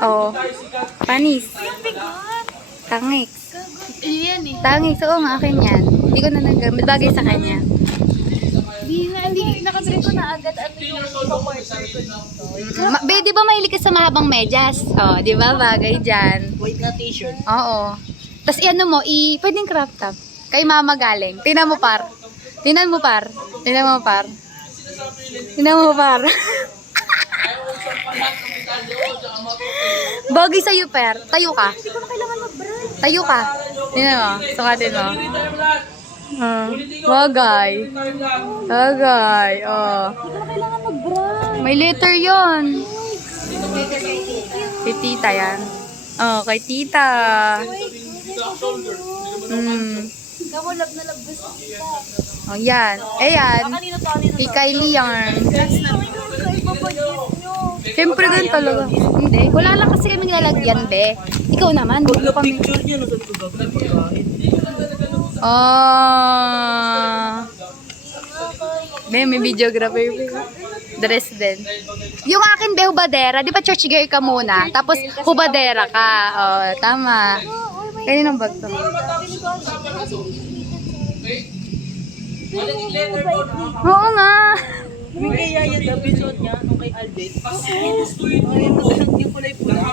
Oh. Panis. Tangik. Iyan eh. Tangik. Oo nga, akin yan. Hindi ko na nagamit. Bagay sa kanya. Hindi nakadrink ko na agad ano yung pa-partner ko dito. Be, di ba mahilig ka sa mahabang medyas? Oh, di ba? Bagay dyan. White na t-shirt. Oo. Tapos ano mo, pwedeng crop top. Kay mama galing. Tingnan mo par. Tingnan mo par. Tingnan mo par. Tingnan mo par. Bagay sa'yo, per. Tayo ka. Hindi ko na kailangan mag-brand. Tayo ka. Tingnan mo. Sukatin mo. Bagay. Bagay. Oh. Hindi ko na kailangan mag-brand. May letter yon. Kay tita yan. Oh, kay tita. Gamo love na love gusto kita. Oh, yan. Ayan. Kanino to? Kanino Kay to? Kylie yarn. Sa ibabagit nyo. Siyempre ganun talaga. Hindi. Wala lang kasi kami nilalagyan, be. Ikaw naman. Huwag ka pang... Picture niya, nasa ito gagawin pagkain. Ah. Be, may videographer. Be. Dress din. Yung akin, be, hubadera. Di ba church girl ka muna? Tapos, hubadera ka. Oh, tama. Kaninong bag to? Oo nga. Yung kay Yaya Davidson niya, nung kay Albert. Yung pulay-pulay.